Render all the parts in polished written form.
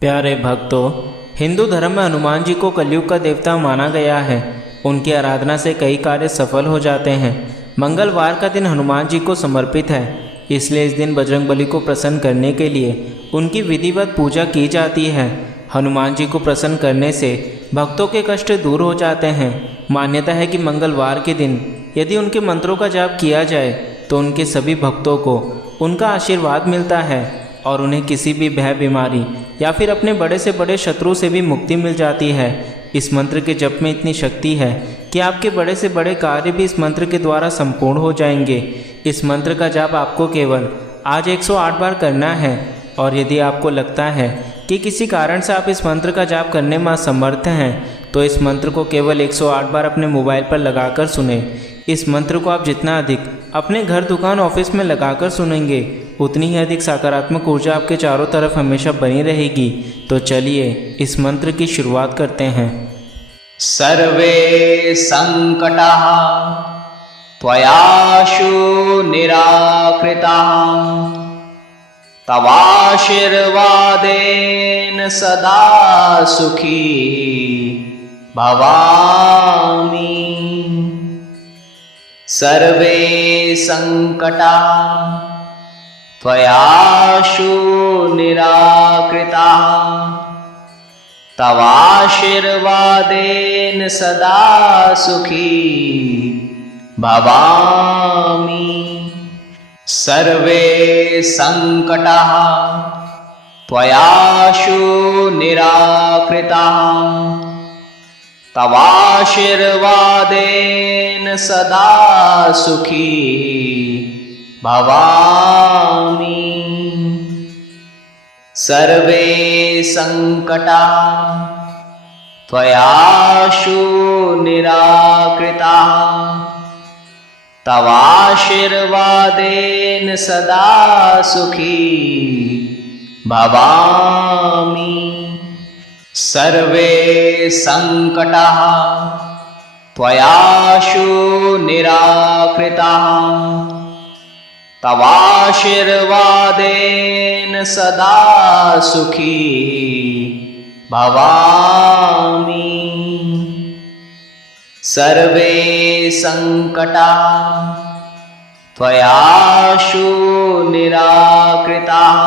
प्यारे भक्तों, हिंदू धर्म में हनुमान जी को कलयुग का देवता माना गया है। उनकी आराधना से कई कार्य सफल हो जाते हैं। मंगलवार का दिन हनुमान जी को समर्पित है, इसलिए इस दिन बजरंगबली को प्रसन्न करने के लिए उनकी विधिवत पूजा की जाती है। हनुमान जी को प्रसन्न करने से भक्तों के कष्ट दूर हो जाते हैं। मान्यता है कि मंगलवार के दिन यदि उनके मंत्रों का जाप किया जाए तो उनके सभी भक्तों को उनका आशीर्वाद मिलता है और उन्हें किसी भी भय, बीमारी या फिर अपने बड़े से बड़े शत्रु से भी मुक्ति मिल जाती है। इस मंत्र के जप में इतनी शक्ति है कि आपके बड़े से बड़े कार्य भी इस मंत्र के द्वारा संपूर्ण हो जाएंगे। इस मंत्र का जाप आपको केवल आज 108 बार करना है और यदि आपको लगता है कि किसी कारण से आप इस मंत्र का जाप करने में असमर्थ हैं तो इस मंत्र को केवल 108 बार अपने मोबाइल पर लगाकर सुने। इस मंत्र को आप जितना अधिक अपने घर, दुकान, ऑफिस में लगाकर सुनेंगे उतनी ही अधिक सकारात्मक ऊर्जा आपके चारों तरफ हमेशा बनी रहेगी। तो चलिए इस मंत्र की शुरुआत करते हैं। सर्वे संकटाः त्वयाशु निराकृताः तवाशीर्वादेन सदा सुखी भवामि। सर्वे संकटाः त्वयाशु निराकृताः तवाशीर्वादेन सदा सुखी भवामि। सर्वे संकटाः त्वयाशु निराकृताः तवाशीर्वादेन सदा सुखी भवामि। सर्वे संकटाः त्वयाशु निराकृताः तवाशीर्वादेन सदा सुखी भवामि। सर्वे संकटाः त्वयाशु निराकृताः तवाशीर्वादेन सदा सुखी भवामि। सर्वे संकटाः त्वयाशु निराकृताः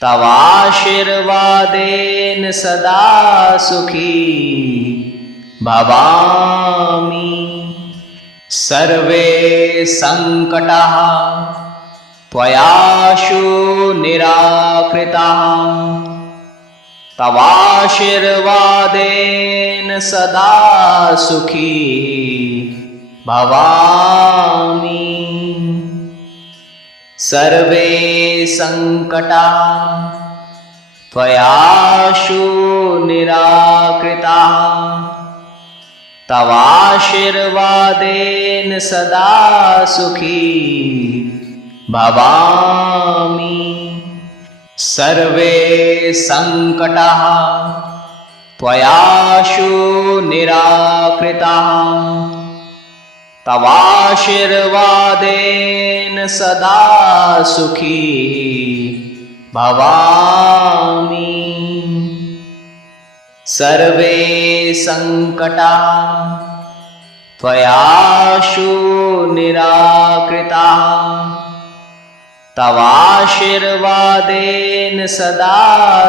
तवाशीर्वादेन सदा सुखी भवामि। सर्वे संकटाः त्वयाशु निराकृताः तवाशीर्वादेन सदा सुखी भवामि। सर्वे संकटाः त्वयाशु निराकृताः तवाशीर्वादेन सदा सुखी भवामि। सर्वे संकटाः त्वयाशु निराकृताः तवाशीर्वादेन सदा सुखी भवामि। सर्वे संकटाः त्वयाशु निराकृताः तवाशीर्वादेन सदा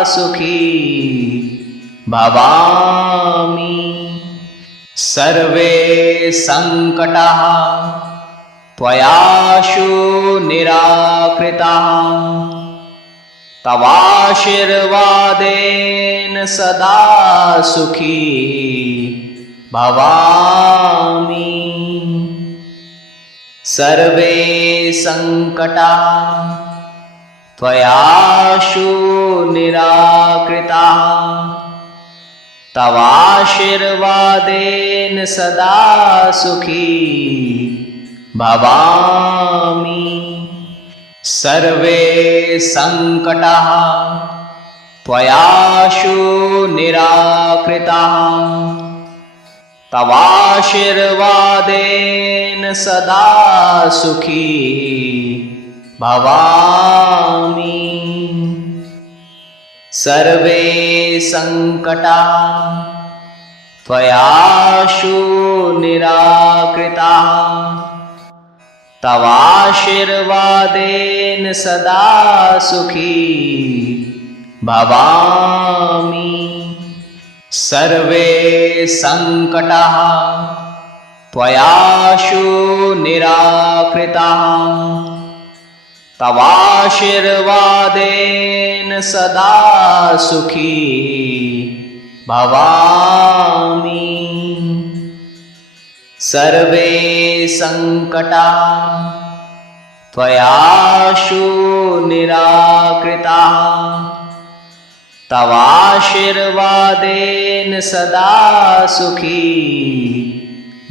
सुखी भवामि। सर्वे संकटाः त्वयाशु निराकृताः तवाशीर्वादेन सदा सुखी भवामि। सर्वे संकटाः त्वयाशु निराकृताः तवाशीर्वादेन सदा सुखी भवामि। सर्वे संकटाः त्वयाशु निराकृताः तवाशीर्वादेन सदा सुखी भवामि। सर्वे संकटाः त्वयाशु निराकृताः तवाशीर्वादेन सदा सुखी भवामि। सर्वे संकटाः त्वयाशु निराकृताः तवाशीर्वादेन सदा सुखी भवामि। सर्वे संकटाः त्वयाशु निराकृताः तवाशीर्वादेन सदा सुखी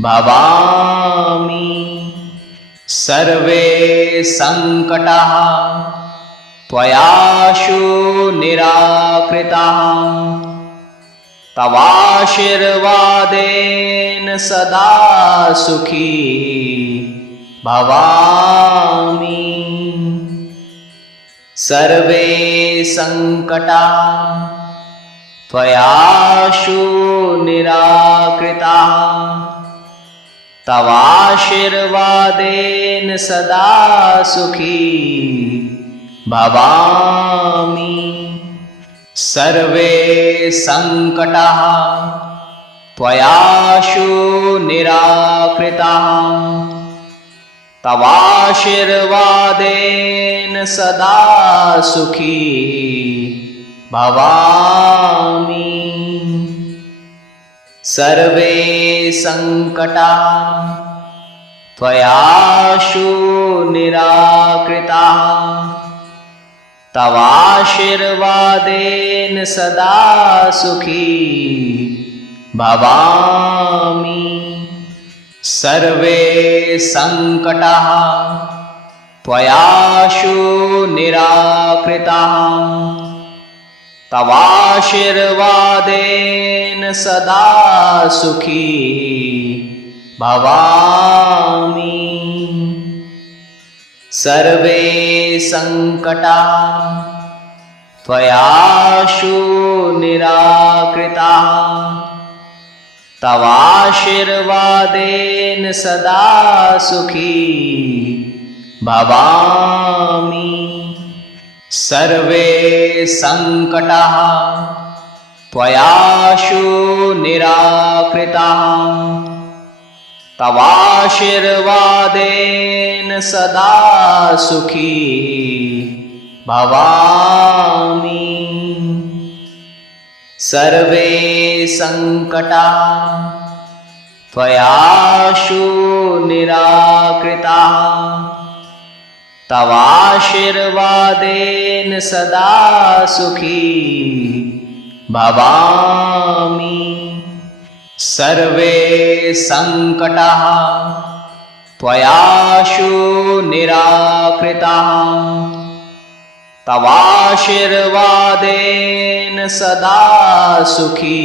भवामि। सर्वे संकटाः त्वयाशु निराकृताः तवाशीर्वादेन सदा सुखी भवामि। सर्वे संकटाः त्वयाशु निराकृताः तवाशीर्वादेन सदा सुखी भवामि। सर्वे संकटाः त्वयाशु निराकृताः तवाशीर्वादेन सदा सुखी भवामि। सर्वे संकटाः त्वयाशु निराकृताः तवाशीर्वादेन सदा सुखी भवामि। सर्वे संकटाः त्वयाशु निराकृताः तवाशीर्वादेन सदा सुखी भवामि। सर्वे संकटाः त्वयाशु निराकृताः तवाशीर्वादेन सदा सुखी भवामि। सर्वे संकटाः त्वयाशु निराकृताः तवाशीर्वादेन सदा सुखी भवामि। सर्वे संकटाः त्वयाशु निराकृताः तवाशीर्वादेन सदा सुखी भवामि। सर्वे संकटाः त्वयाशु निराकृताः तवाशीर्वादेन सदा सुखी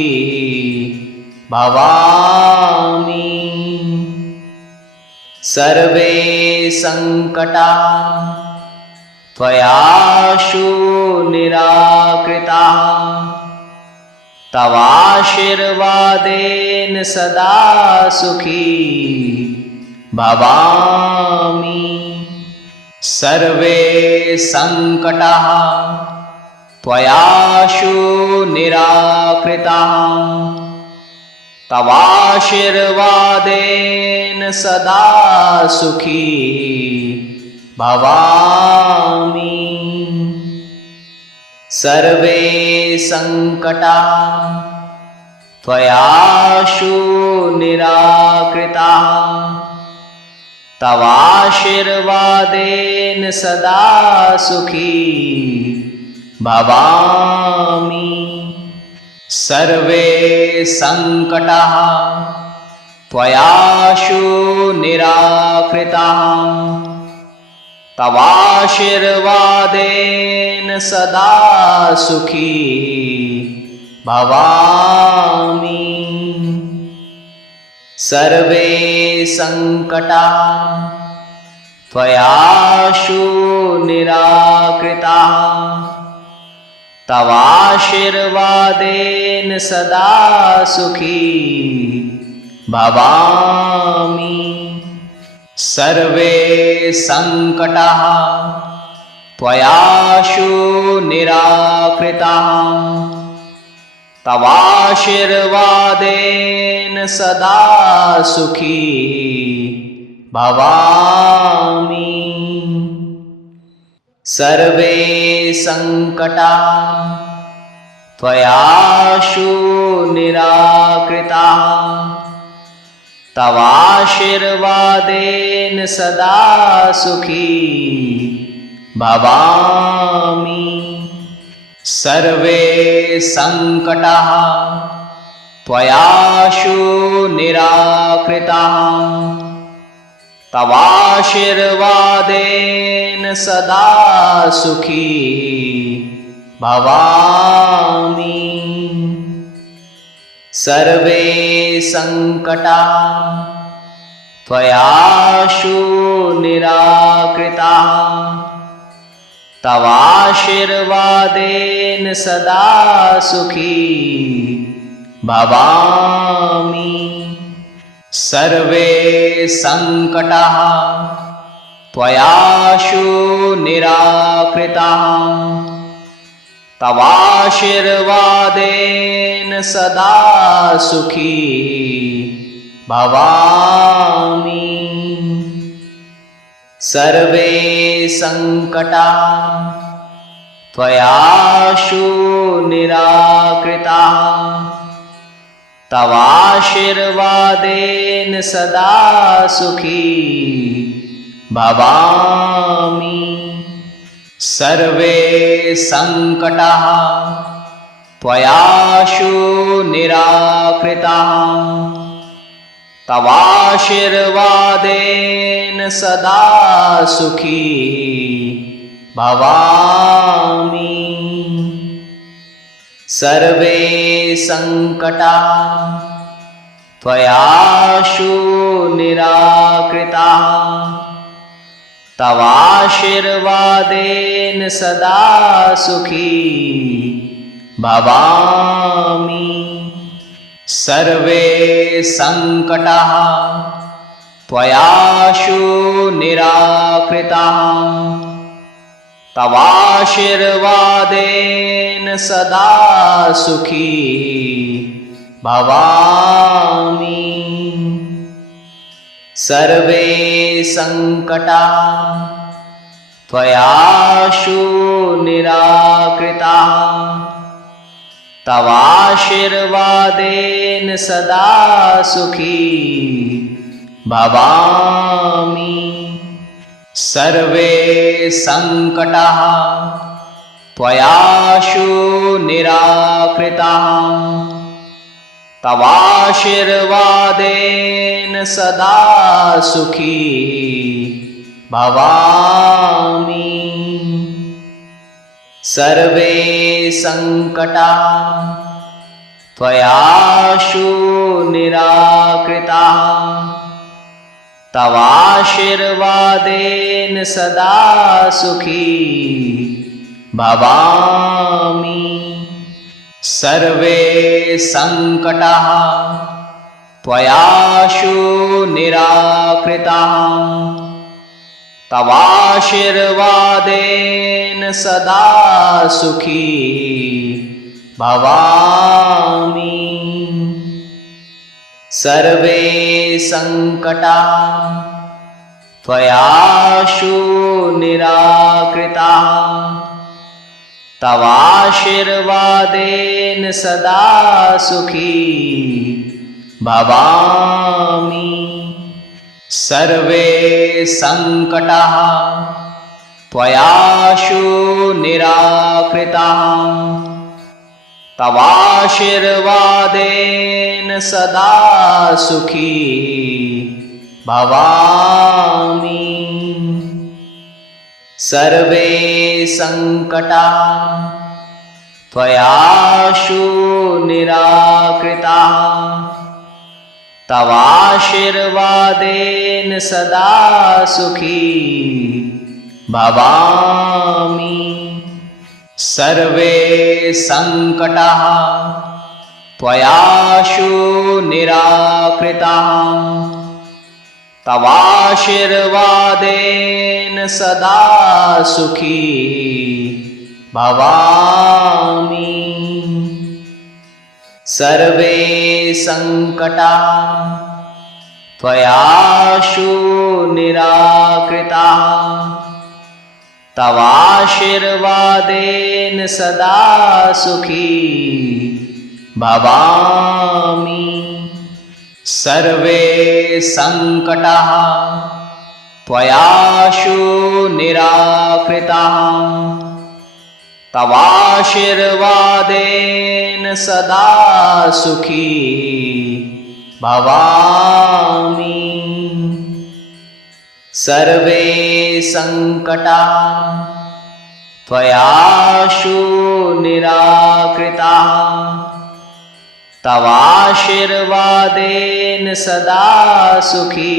भवामि। सर्वे संकटाः त्वयाशु निराकृताः तवाशीर्वादेन सदा सुखी भवामि। सर्वे संकटाः त्वयाशु निराकृताः तवाशीर्वादेन सदा सुखी भवामि। सर्वे संकटाः त्वयाशु निराकृताः तवाशीर्वादेन सदा सुखी भवामि। सर्वे संकटाः त्वयाशु निराकृताः तवाशीर्वादेन सदा सुखी भवामि। सर्वे संकटाः त्वयाशु निराकृताः तवाशीर्वादेन सदा सुखी भवामि। सर्वे संकटाः त्वयाशु निराकृताः तवाशीर्वादेन सदा सुखी भवामि। सर्वे संकटाः त्वयाशु निराकृताः तवाशीर्वादेन सदा सुखी भवामि। सर्वे संकटाः त्वयाशु निराकृताः तवाशीर्वादेन सदा सुखी भवामि। सर्वे संकटाः त्वयाशु निराकृताः तवाशीर्वादेन सदा सुखी भवामि। सर्वे संकटाः त्वयाशु निराकृताः तवाशीर्वादेन सदा सुखी भवामि। सर्वे संकटाः त्वयाशु निराकृताः तवाशीर्वादेन सदा सुखी भवामि। सर्वे संकटाः त्वयाशु निराकृताः तवाशीर्वादेन सदा सुखी भवामि। सर्वे संकटाः त्वयाशु निराकृताः तवाशीर्वादेन सदा सुखी भवामि। सर्वे संकटाः त्वयाशु निराकृताः तवाशीर्वादेन सदा सुखी भवामि। सर्वे संकटाः त्वयाशु निराकृताः तवाशीर्वादेन सदा सुखी भवामि। सर्वे संकटाः त्वयाशु निराकृताः तवाशीर्वादेन सदा सुखी भवामि। सर्वे संकटाः त्वयाशु निराकृताः तवाशीर्वादेन सदा सुखी भवामि। सर्वे संकटाः त्वयाशु निराकृताः तवाशीर्वादेन सदा सुखी भवामि। सर्वे संकटाः त्वयाशु निराकृताः तवाशीर्वादेन सदा सुखी भवामि। सर्वे संकटाः त्वयाशु निराकृताः तवाशीर्वादेन सदा सुखी भवामि। सर्वे संकटाः त्वयाशु निराकृताः तवाशीर्वादेन सदा सुखी भवामि। सर्वे संकटाः त्वयाशु निराकृताः तवाशीर्वादेन सदा सुखी भवामि। सर्वे संकटाः त्वयाशु निराकृताः तवाशीर्वादेन सदा सुखी भवामि। सर्वे संकटाः त्वयाशु निराकृताः तवाशीर्वादेन सदा सुखी भवामि। सर्वे संकटाः त्वयाशु निराकृताः तवाशीर्वादेन सदा सुखी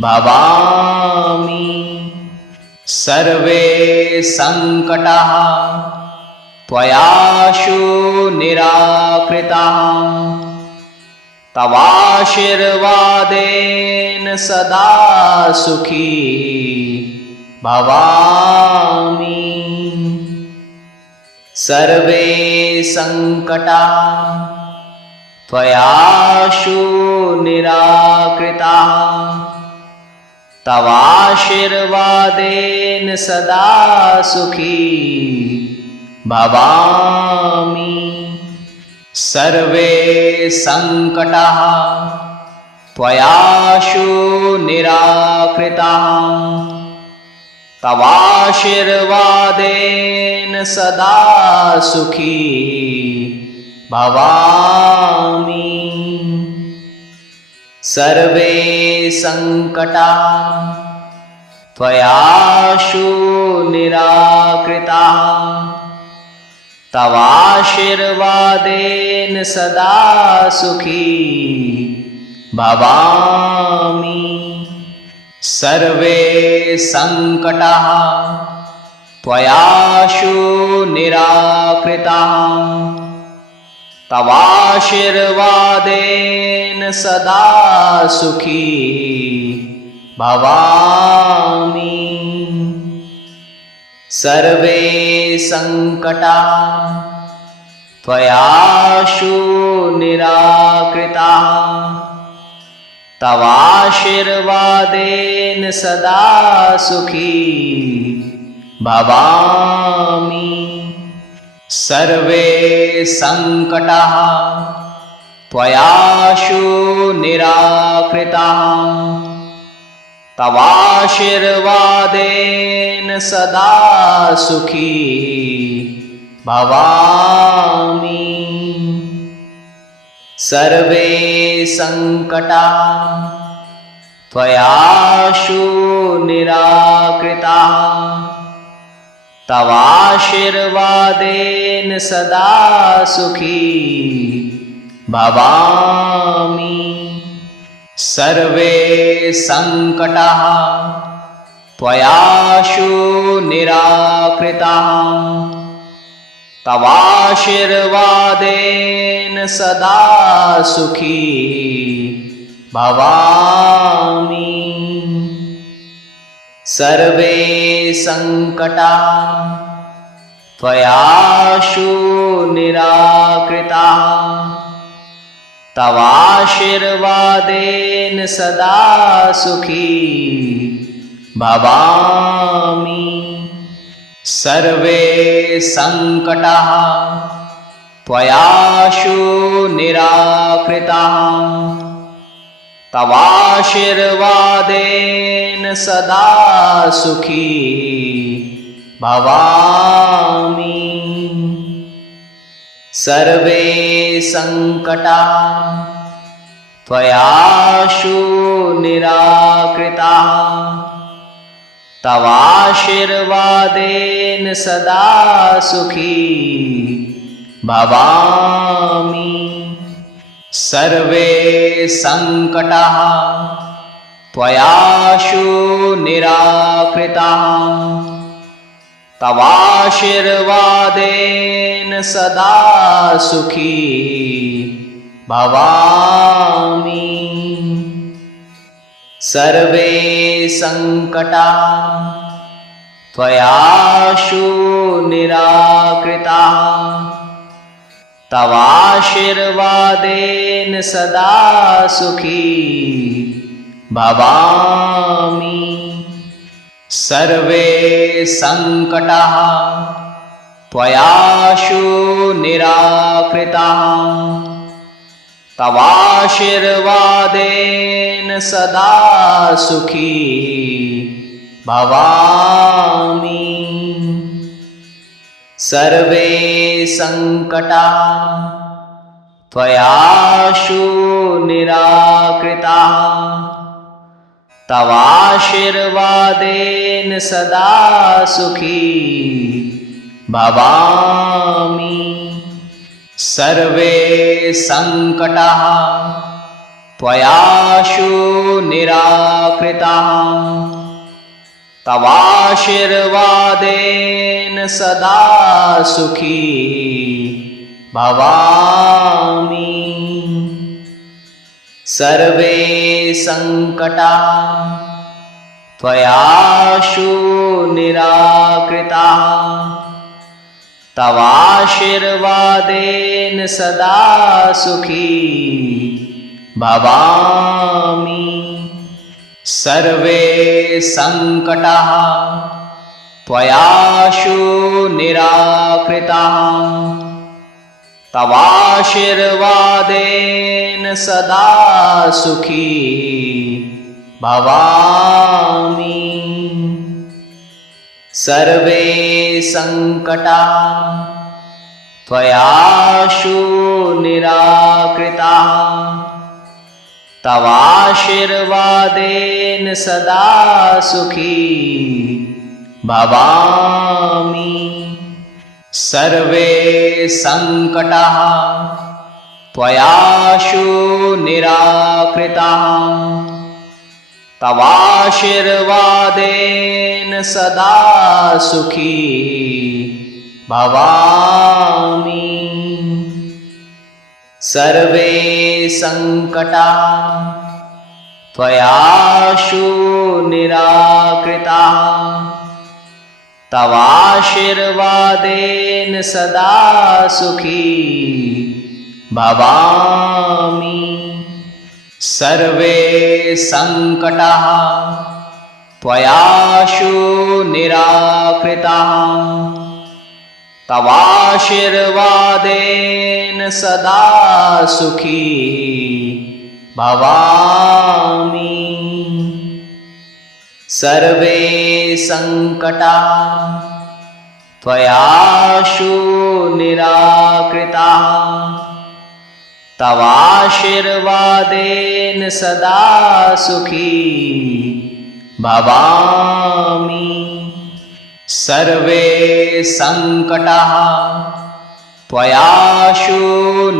भवामि। सर्वे संकटाः त्वयाशु निराकृताः तवाशीर्वादेन सदा सुखी भवामि। सर्वे संकटाः त्वयाशु निराकृताः तवाशीर्वादेन सदा सुखी भवामि। सर्वे संकटाः त्वयाशु निराकृताः तवाशीर्वादेन सदा सुखी भवामि। सर्वे संकटाः त्वयाशु निराकृताः तवाशीर्वादेन सदा सुखी भवामि। सर्वे संकटाः त्वयाशु निराकृताः तवाशीर्वादेन सदा सुखी भवामि। सर्वे संकटाः त्वयाशु निराकृताः तवाशीर्वादेन सदा सुखी भवामि। सर्वे संकटाः त्वयाशु निराकृताः तवाशीर्वादेन सदा सुखी भवामि। सर्वे संकटाः त्वयाशु निराकृताः तवाशीर्वादेन सदा सुखी भवामि। सर्वे संकटाः त्वयाशु निराकृताः तवाशीर्वादेन सदा सुखी भवामि। सर्वे संकटाः त्वयाशु निराकृताः तवाशीर्वादेन सदा सुखी भवामि। सर्वे संकटाः त्वयाशु निराकृताः तवाशीर्वादेन सदा सुखी भवामि। सर्वे संकटाः त्वयाशु निराकृताः तवाशीर्वादेन सदा सुखी भवामि। सर्वे संकटाः त्वयाशु निराकृताः तवाशीर्वादेन सदा सुखी भवामि। सर्वे संकटाः त्वयाशु निराकृताः तवाशीर्वादेन सदा सुखी भवामि। सर्वे संकटाः त्वयाशु निराकृताः तवाशीर्वादेन सदा सुखी भवामि। सर्वे संकटाः त्वयाशु निराकृताः तवाशीर्वादेन सदा सुखी भवामि। सर्वे संकटाः त्वयाशु निराकृताः तवाशीर्वादेन सदा सुखी भवामि। सर्वे संकटाः त्वयाशु निराकृताः तवाशीर्वादेन सदा सुखी भवामि। सर्वे संकटाः त्वयाशु निराकृताः तवाशीर्वादेन सदा सुखी भवामि। सर्वे संकटाः त्वयाशु निराकृताः तवाशीर्वादेन सदा सुखी भवामि। सर्वे संकटाः त्वयाशु निराकृताः तवाशीर्वादेन सदा सुखी भवामि। सर्वे संकटाः त्वयाशु निराकृताः तवाशीर्वादेन सदा सुखी भवामि। सर्वे संकटाः त्वयाशु निराकृताः तवाशीर्वादेन सदा सुखी भवामि। सर्वे संकटाः त्वयाशु निराकृताः तवाशीर्वादेन सदा सुखी भवामि। सर्वे संकटाः त्वयाशु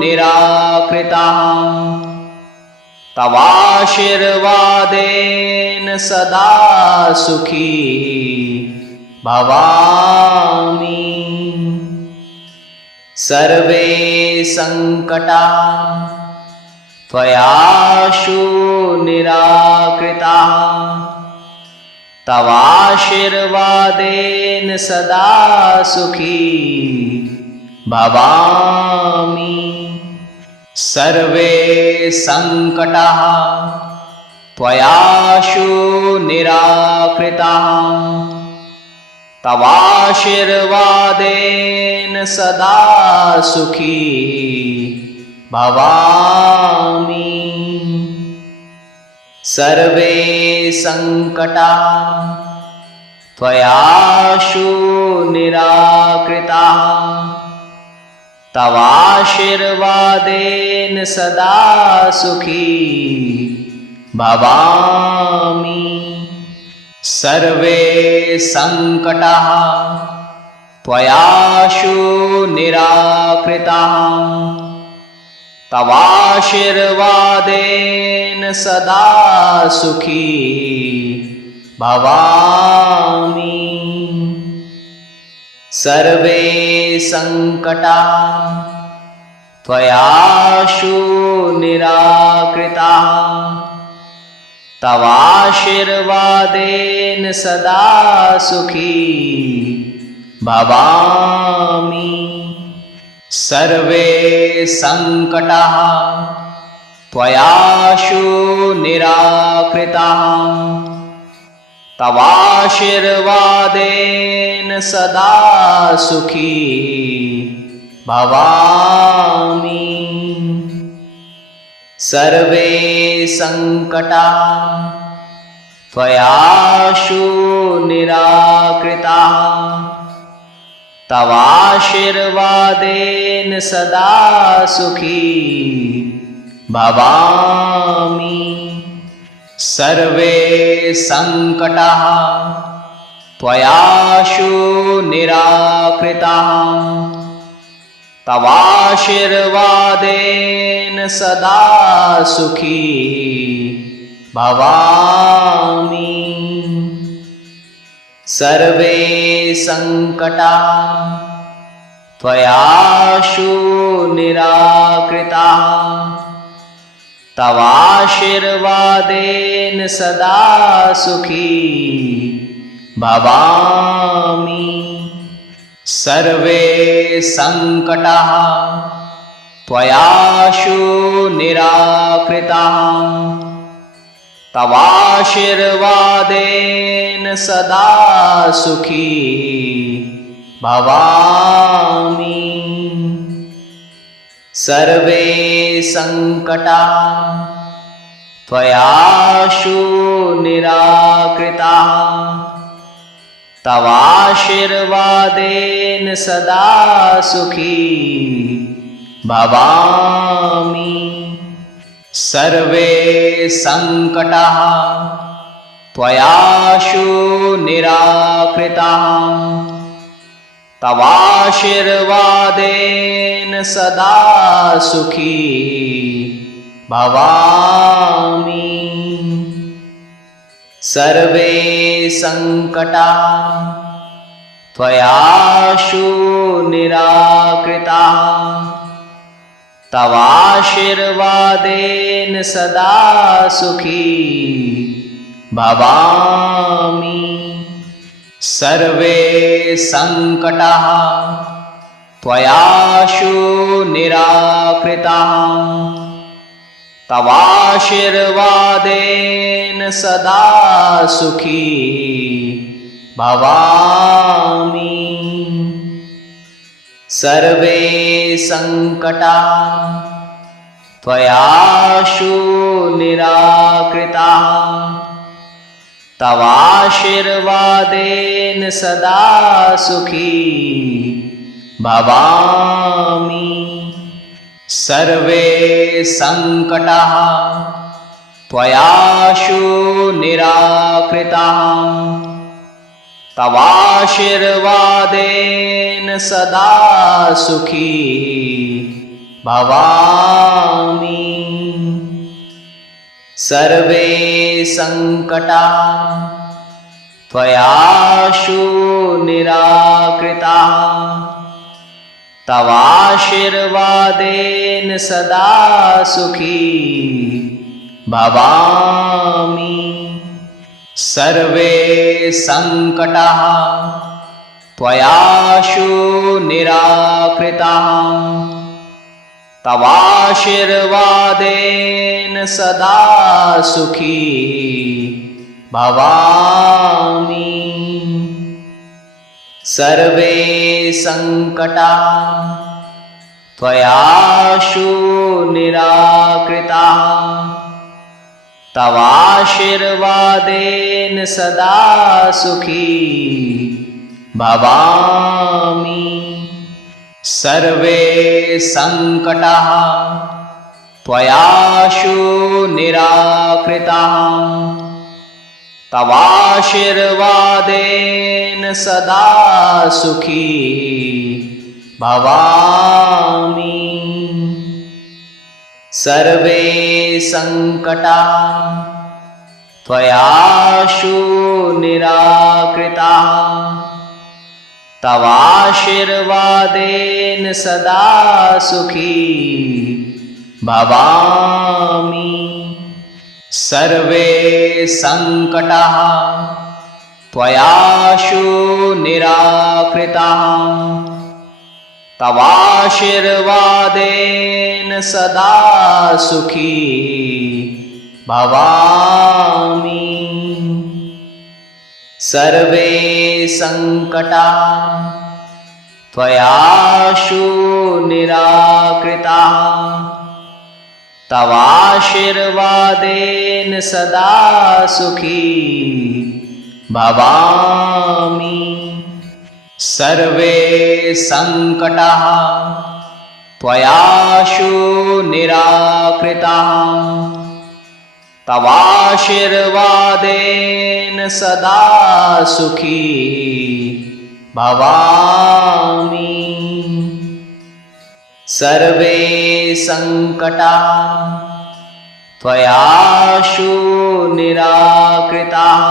निराकृताः तवाशीर्वादेन सदा सुखी भवामि। सर्वे संकटाः त्वयाशु निराकृताः तवाशीर्वादेन सदा सुखी भवामि। सर्वे संकटाः त्वयाशु निराकृताः तवाशीर्वादेन सदा सुखी भवामि। सर्वे संकटाः त्वयाशु निराकृताः तवाशीर्वादेन सदा सुखी भवामि। सर्वे संकटाः त्वयाशु निराकृताः तवाशीर्वादेन सदा सुखी भवामि। सर्वे संकटाः त्वयाशु निराकृताः तवाशीर्वादेन सदा सुखी भवामि। सर्वे संकटाः त्वयाशु निराकृताः तवाशीर्वादेन सदा सुखी भवामि। सर्वे संकटाः त्वयाशु निराकृताः तवाशीर्वादेन सदा सुखी भवामि। सर्वे संकटाः त्वयाशु निराकृताः तवाशीर्वादेन सदा सुखी भवामि। सर्वे संकटाः त्वयाशु निराकृताः तवाशीर्वादेन सदा सुखी भवामि। सर्वे संकटाः त्वयाशु निराकृताः तवाशीर्वादेन सदा सुखी भवामि। सर्वे संकटाः त्वयाशु निराकृताः तवाशीर्वादेन सदा सुखी भवामि। सर्वे संकटाः त्वयाशु निराकृताः तवाशीर्वादेन सदा सुखी भवामि। सर्वे संकटाः त्वयाशु निराकृताः तवाशीर्वादेन सदा सुखी भवामि। सर्वे संकटाः त्वयाशु निराकृताः तवाशीर्वादेन सदा सुखी भवामि। सर्वे संकटाः त्वयाशु निराकृताः तवाशीर्वादेन सदा सुखी भवामि। सर्वे संकटाः त्वयाशु निराकृताः तवाशीर्वादेन सदा सुखी भवामि। सर्वे संकटाः त्वयाशु निराकृताः तवाशीर्वादेन सदा सुखी भवामि। सर्वे संकटाः त्वयाशु निराकृताः तवाशीर्वादेन सदा सुखी भवामि। सर्वे संकटाः त्वयाशु निराकृताः तवाशीर्वादेन सदा सुखी भवामि। सर्वे संकटाः त्वयाशु निराकृताः तवाशीर्वादेन सदा सुखी भवामि। सर्वे संकटाः त्वयाशु निराकृताः तवाशीर्वादेन सदा सुखी भवामि। सर्वे संकटाः त्वयाशु निराकृताः तवाशीर्वादेन सदा सुखी भवामि। सर्वे संकटाः त्वयाशु निराकृताः तवाशीर्वादेन सदा सुखी भवामि। सर्वे संकटाः त्वयाशु निराकृताः तवाशीर्वादेन सदा सुखी भवामि। सर्वे संकटाः त्वयाशु निराकृताः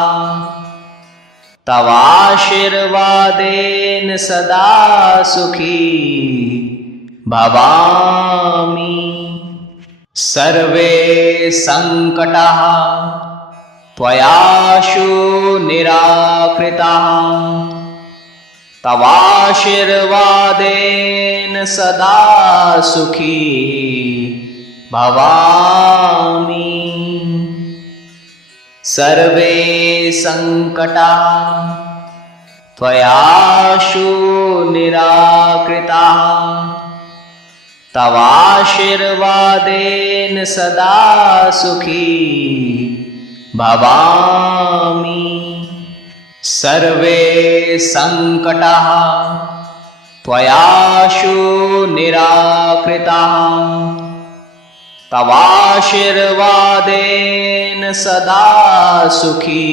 तवाशीर्वादेन सदा सुखी भवामि। सर्वे संकटाः त्वयाशु निराकृताः तवाशीर्वादेन सदा सुखी भवामि। सर्वे संकटाः त्वयाशु निराकृताः तवाशीर्वादेन सदा सुखी भवामि। सर्वे संकटाः त्वयाशु निराकृताः तवाशीर्वादेन सदा सुखी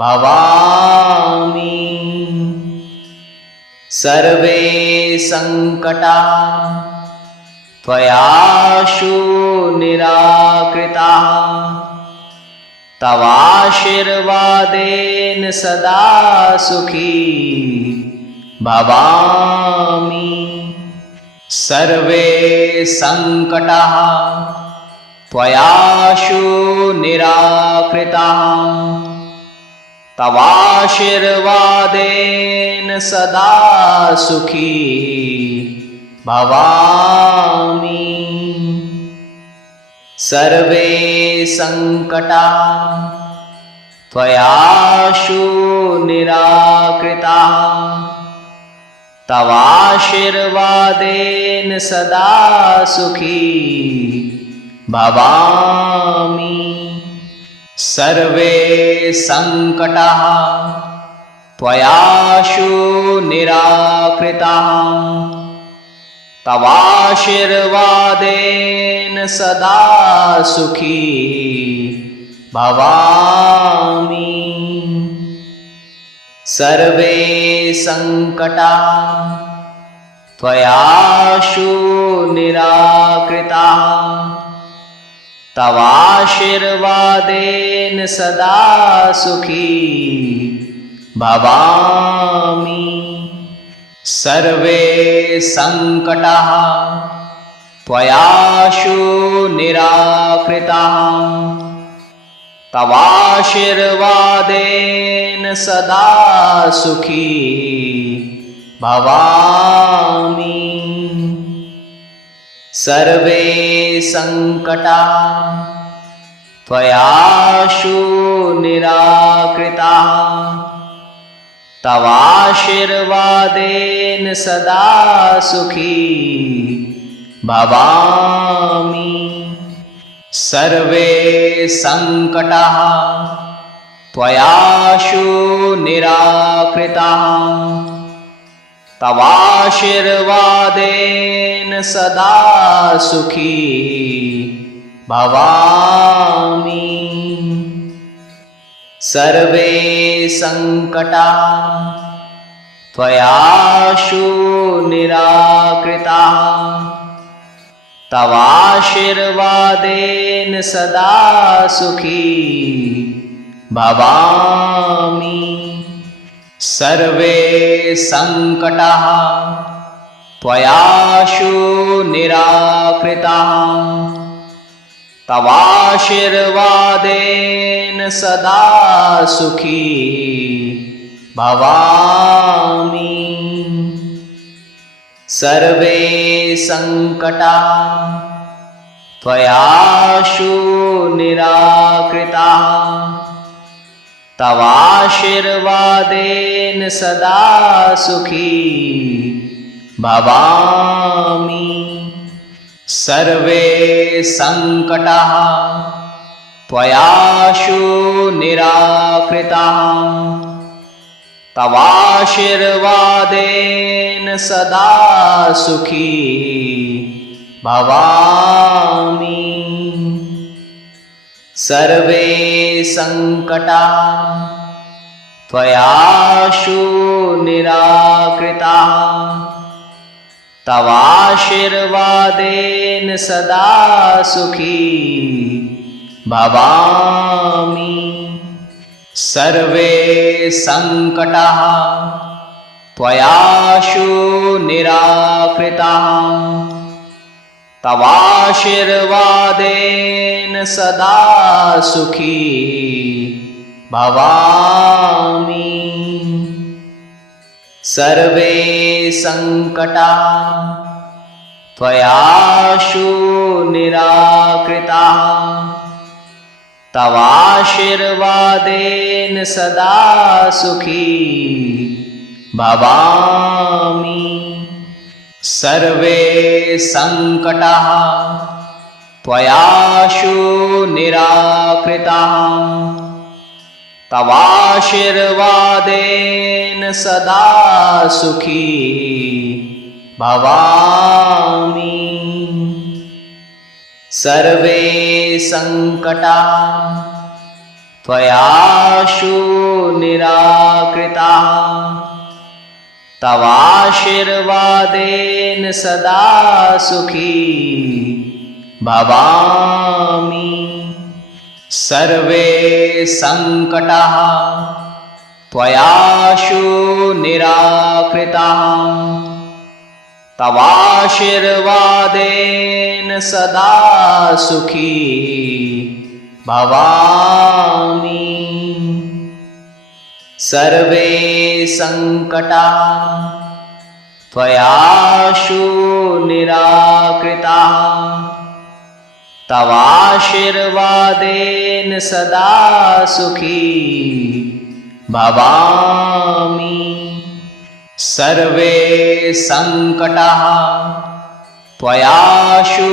भवामि। सर्वे संकटाः त्वयाशु निराकृताः तवाशीर्वादेन सदा सुखी भवामि। सर्वे संकटाः त्वयाशु निराकृताः तवाशीर्वादेन सदा सुखी भवामि। सर्वे संकटाः त्वयाशु निराकृताः तवाशीर्वादेन सदा सुखी भवामि। सर्वे संकटाः त्वयाशु निराकृताः तवाशीर्वादेन सदा सुखी भवामि। सर्वे संकटाः त्वयाशु निराकृताः तवाशीर्वादेन सदा सुखी भवामि। सर्वे संकटाः त्वयाशु निराकृताः तवाशीर्वादेन सदा सुखी भवामि। सर्वे संकटाः त्वयाशु निराकृताः तवाशीर्वादेन सदा सुखी भवामि। सर्वे संकटाः त्वयाशु निराकृताः तवाशीर्वादेन सदा सुखी भवामि। सर्वे संकटाः त्वयाशु निराकृताः तवाशीर्वादेन सदा सुखी भवामि। सर्वे संकटाः त्वयाशु निराकृताः तवाशीर्वादेन सदा सुखी भवामि। सर्वे संकटाः त्वयाशु निराकृताः तवाशीर्वादेन सदा सुखी भवामि। सर्वे संकटाः त्वयाशु निराकृताः तवाशीर्वादेन सदा सुखी भवामि। सर्वे संकटाः त्वयाशु निराकृताः तवाशीर्वादेन सदा सुखी भवामि। सर्वे संकटाः त्वयाशु निराकृताः तवाशीर्वादेन सदा सुखी भवामि। सर्वे संकटाः त्वयाशु निराकृताः तवाशीर्वादेन सदा सुखी भवामि। सर्वे संकटाः त्वयाशु निराकृताः तवाशीर्वादेन सदा सुखी भवामि। सर्वे संकटाः त्वयाशु निराकृताः तवाशीर्वादेन सदा सुखी भवामि। सर्वे संकटाः त्वयाशु निराकृताः तवाशीर्वादेन सदा सुखी भवामि। सर्वे संकटाः त्वयाशु निराकृताः तवाशीर्वादेन सदा सुखी भवामि। सर्वे संकटाः त्वयाशु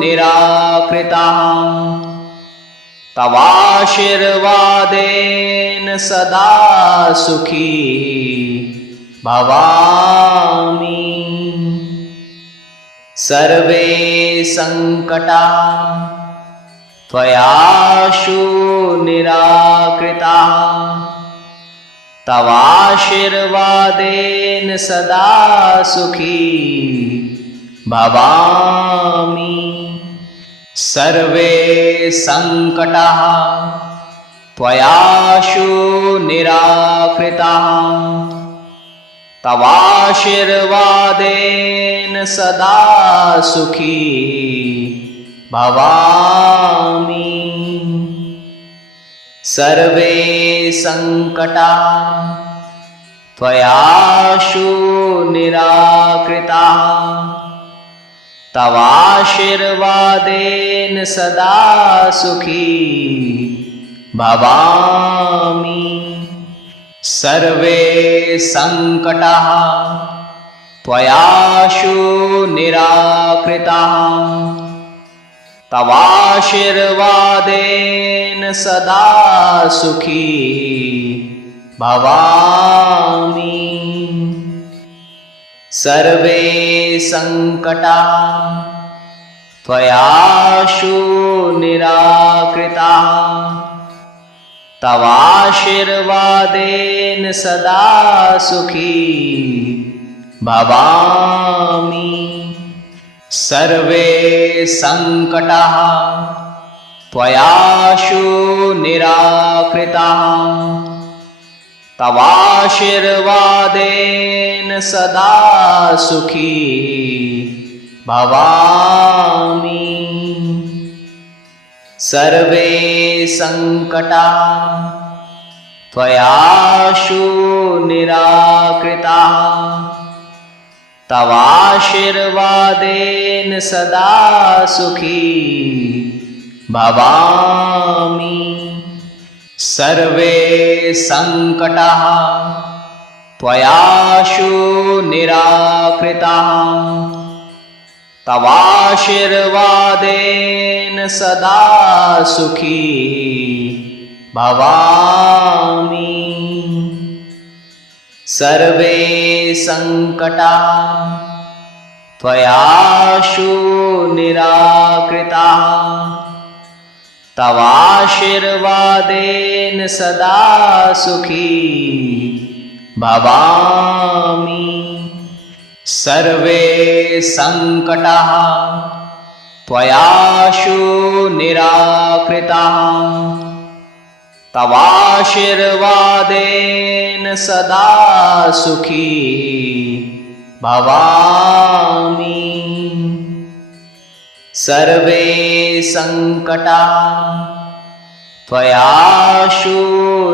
निराकृताः तवाशीर्वादेन सदा सुखी भवामि। सर्वे संकटाः त्वयाशु निराकृताः तवाशीर्वादेन सदा सुखी भवामि। सर्वे संकटाः त्वयाशु निराकृताः तवाशीर्वादेन सदा सुखी भवामि। सर्वे संकटाः त्वयाशु निराकृताः तवाशीर्वादेन सदा सुखी भवामि। सर्वे संकटाः त्वयाशु निराकृताः तवाशीर्वादेन सदा सुखी भवामि। सर्वे संकटाः त्वयाशु निराकृताः तवाशीर्वादेन सदा सुखी भवामि। सर्वे संकटाः त्वयाशु निराकृताः तवाशीर्वादेन सदा सुखी भवामि। सर्वे संकटाः त्वयाशु निराकृताः तवाशीर्वादेन सदा सुखी भवामि। सर्वे संकटाः त्वयाशु निराकृताः तवाशीर्वादेन सदा सुखी भवामि। सर्वे संकटाः त्वयाशु निराकृताः तवाशीर्वादेन सदा सुखी भवामि। सर्वे संकटाः त्वयाशु निराकृताः तवाशीर्वादेन सदा सुखी भवामि। सर्वे संकटाः त्वयाशु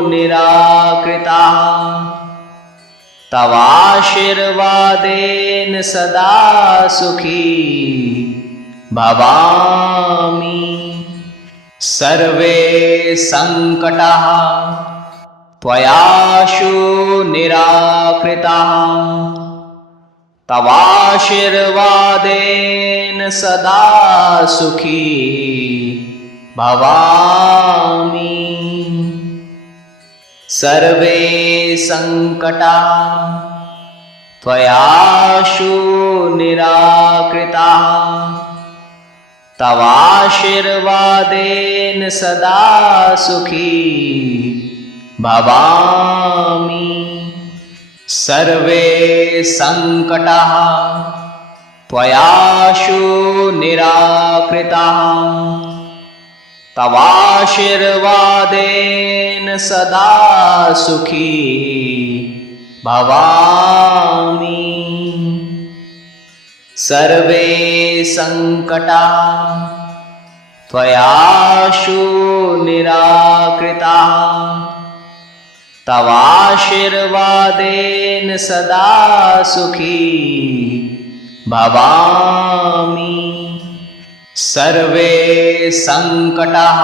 निराकृताः तवाशीर्वादेन सदा सुखी भवामि। सर्वे संकटाः त्वयाशु निराकृताः तवाशीर्वादेन सदा सुखी भवामि। सर्वे संकटाः त्वयाशु निराकृताः तवाशीर्वादेन सदा सुखी भवामि। सर्वे संकटाः त्वयाशु निराकृताः तवाशीर्वादेन सदा सुखी भवामि। सर्वे संकटाः त्वयाशु निराकृताः तवाशीर्वादेन सदा सुखी भवामि। सर्वे संकटाः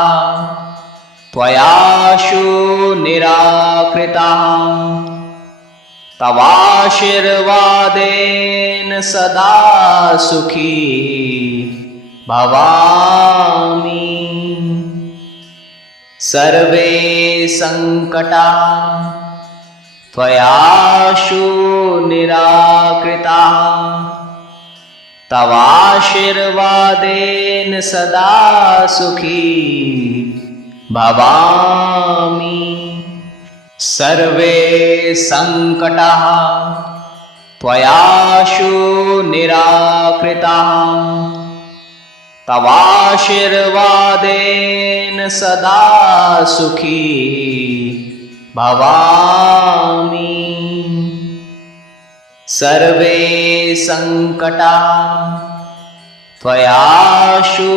त्वयाशु निराकृताः तवाशीर्वादेन सदा सुखी भवामि। सर्वे संकटाः त्वयाशु निराकृताः तवाशीर्वादेन सदा सुखी भवामि। सर्वे संकटाः त्वयाशु निराकृताः तवाशीर्वादेन सदा सुखी भवामि। सर्वे संकटाः त्वयाशु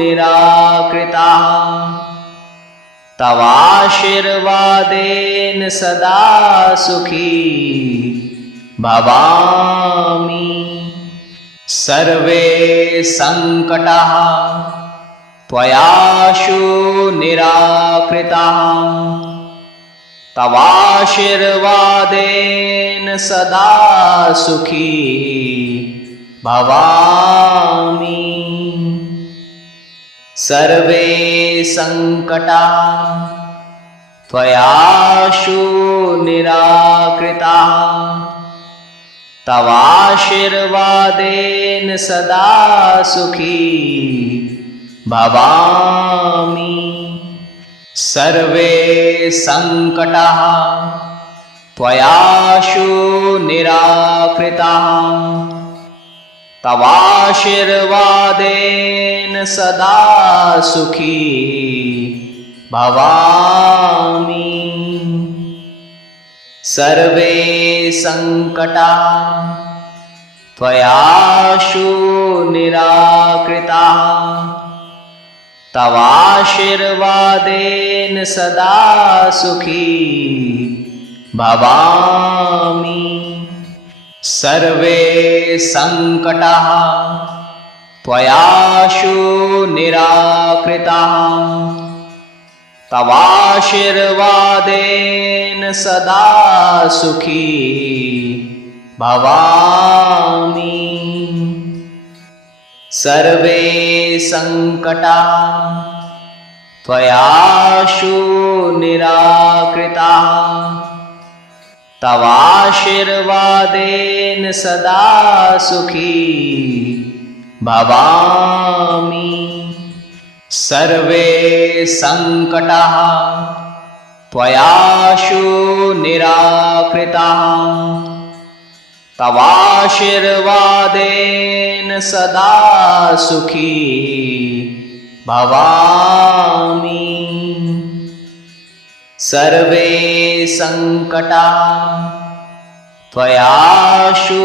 निराकृताः तवाशीर्वादेन सदा सुखी भवामि। सर्वे संकटाः त्वयाशु निराकृताः तवाशीर्वादेन सदा सुखी भवामि। सर्वे संकटाः त्वयाशु निराकृताः तवाशीर्वादेन सदा सुखी भवामि। सर्वे संकटाः त्वयाशु निराकृताः तवाशीर्वादेन सदा सुखी भवामि। सर्वे संकटाः त्वयाशु निराकृताः तवाशीर्वादेन सदा सुखी भवामि। सर्वे संकटाः त्वयाशु निराकृताः तवाशीर्वादेन सदा सुखी भवामि। सर्वे संकटाः त्वयाशु निराकृताः तवाशीर्वादेन सदा सुखी भवामि। सर्वे संकटाः त्वयाशु निराकृताः तवाशीर्वादेन सदा सुखी भवामि। सर्वे संकटाः त्वयाशु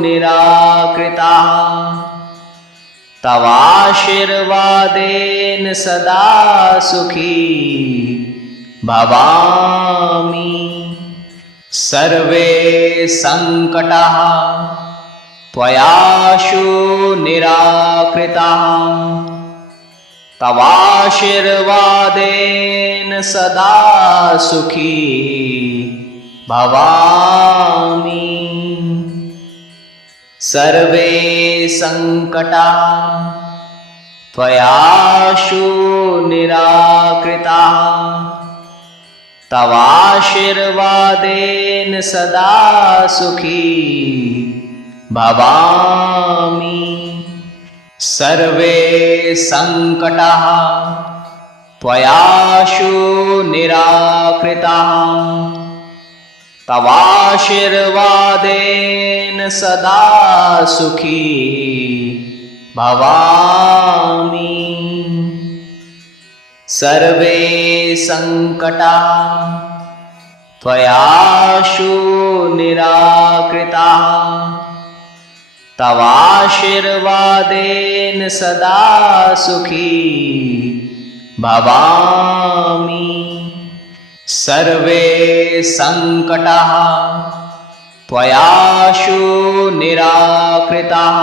निराकृताः तवाशीर्वादेन सदा सुखी भवामि। सर्वे संकटाः त्वयाशु निराकृताः तवाशीर्वादेन सदा सुखी भवामि। सर्वे संकटाः त्वयाशु निराकृताः तवाशीर्वादेन सदा सुखी भवामि। सर्वे संकटाः त्वयाशु निराकृताः तवाशीर्वादेन सदा सुखी भवामि। सर्वे संकटाः त्वयाशु निराकृताः तवाशीर्वादेन सदा सुखी भवामि। सर्वे संकटाः त्वयाशु निराकृताः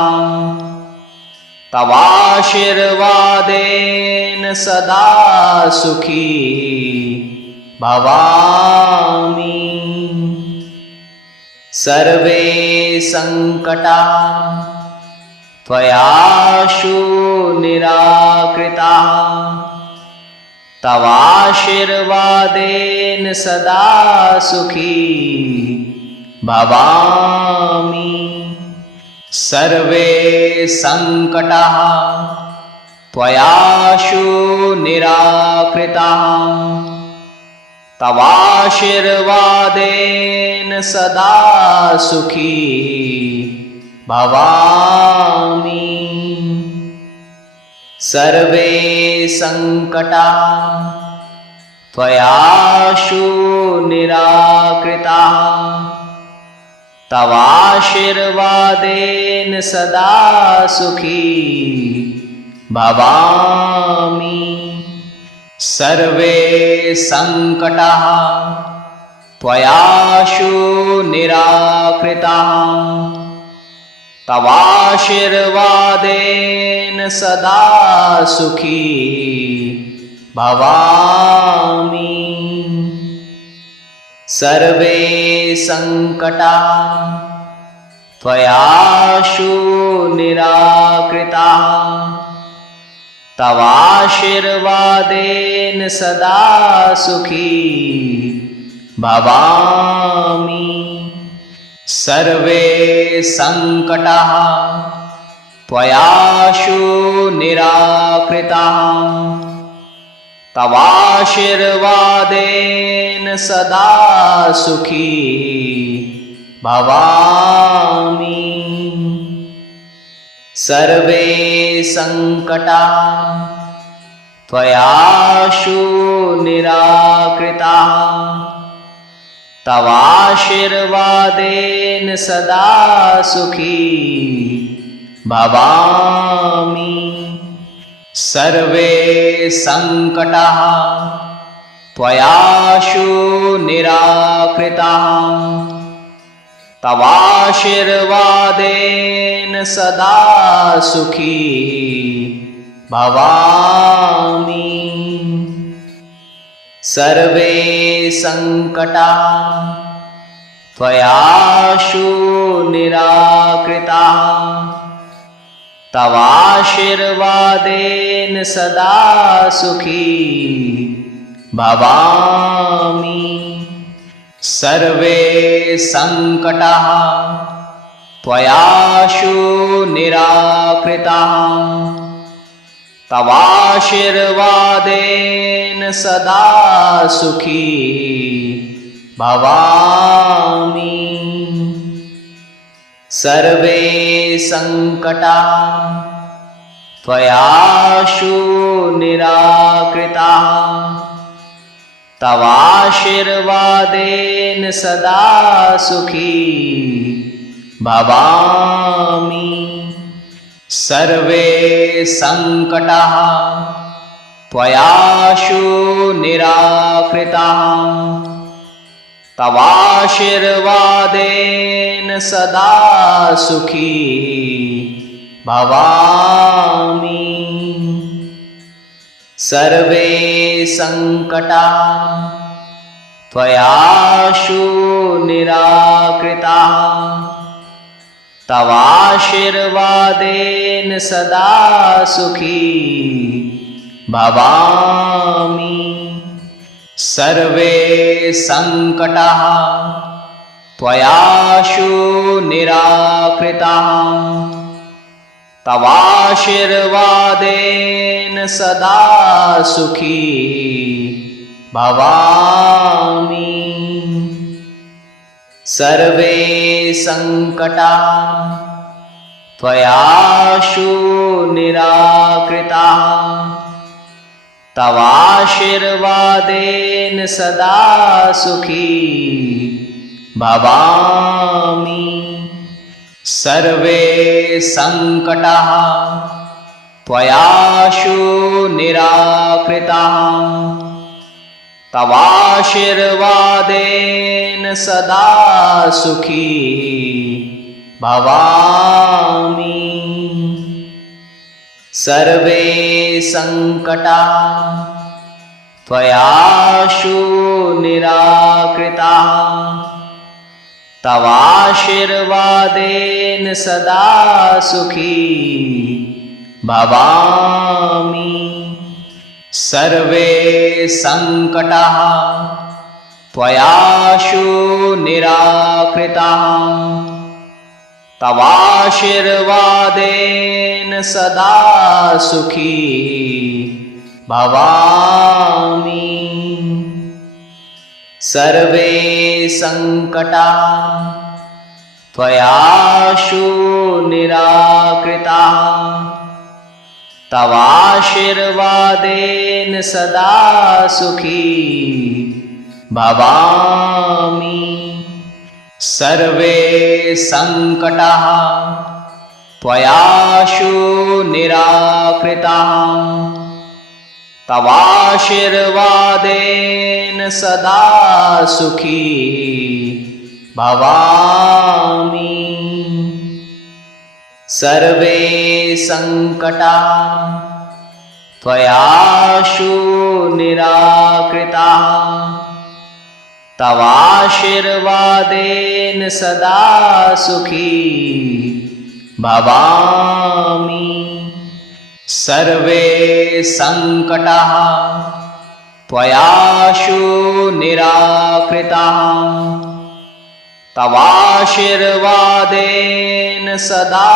तवाशीर्वादेन सदा सुखी भवामि। सर्वे संकटाः त्वयाशु निराकृताः तवाशीर्वादेन सदा सुखी भवामि। सर्वे संकटाः त्वयाशु निराकृताः तवाशीर्वादेन सदा सुखी भवामि। सर्वे संकटाः त्वयाशु निराकृताः तवाशीर्वादेन सदा सुखी भवामि। सर्वे संकटाः त्वयाशु निराकृताः तवाशीर्वादेन सदा सुखी भवामि। सर्वे संकटाः त्वयाशु निराकृताः तवाशीर्वादेन सदा सुखी भवामि। सर्वे संकटाः त्वयाशु निराकृताः तवाशीर्वादेन सदा सुखी भवामि। सर्वे संकटाः त्वयाशु निराकृताः तवाशीर्वादेन सदा सुखी भवामि। सर्वे संकटाः त्वयाशु निराकृताः तवाशीर्वादेन सदा सुखी भवामि। सर्वे संकटाः त्वयाशु निराकृताः तवाशीर्वादेन सदा सुखी भवामि। सर्वे संकटाः त्वयाशु निराकृताः तवाशीर्वादेन सदा सुखी भवामि। सर्वे संकटाः त्वयाशु निराकृताः तवाशीर्वादेन सदा सुखी भवामि। सर्वे संकटाः त्वयाशु निराकृताः तवाशीर्वादेन सदा सुखी भवामि। सर्वे संकटाः त्वयाशु निराकृताः तवाशीर्वादेन सदा सुखी भवामि। सर्वे संकटाः त्वयाशु निराकृताः तवाशीर्वादेन सदा सुखी भवामि। सर्वे संकटाः त्वयाशु निराकृताः तवाशीर्वादेन सदा सुखी भवामि। सर्वे संकटाः त्वयाशु निराकृताः तवाशीर्वादेन सदा सुखी भवामि। सर्वे संकटाः त्वयाशु निराकृताः तवाशीर्वादेन सदा सुखी भवामि। सर्वे संकटाः त्वयाशु निराकृताः तवाशीर्वादेन सदा सुखी भवामि। सर्वे संकटाः त्वयाशु निराकृताः तवाशीर्वादेन सदा सुखी भवामि। सर्वे संकटाः त्वयाशु निराकृताः तवाशीर्वादेन सदा सुखी भवामि। सर्वे संकटाः त्वयाशु निराकृताः तवाशीर्वादेन सदा सुखी भवामि। सर्वे संकटाः त्वयाशु निराकृताः तवाशीर्वादेन सदा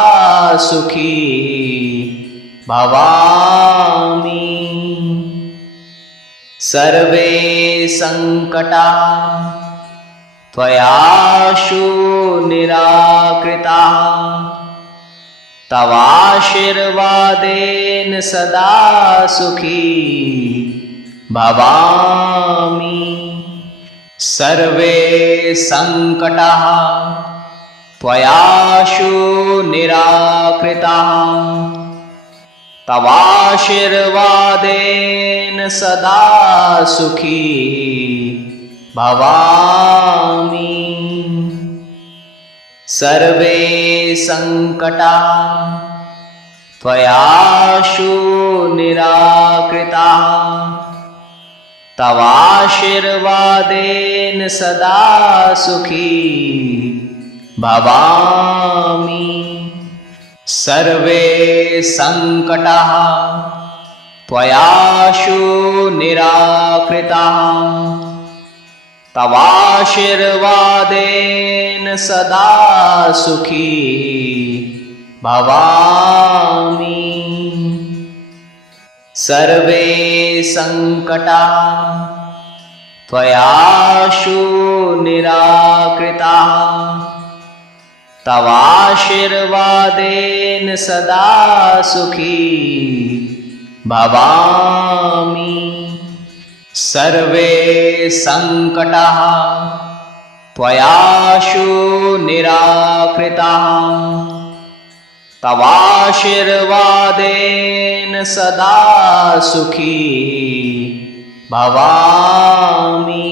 सुखी भवामि। सर्वे संकटाः त्वयाशु निराकृताः तवाशीर्वादेन सदा सुखी भवामि। सर्वे संकटाः त्वयाशु निराकृताः तवाशीर्वादेन सदा सुखी भवामि। सर्वे संकटाः त्वयाशु निराकृताः तवाशीर्वादेन सदा सुखी भवामि। सर्वे संकटाः त्वयाशु निराकृताः तवाशीर्वादेन सदा सुखी भवामि। सर्वे संकटाः त्वयाशु निराकृताः तवाशीर्वादेन सदा सुखी भवामि। सर्वे संकटाः त्वयाशु निराकृताः तवाशीर्वादेन सदा सुखी भवामि।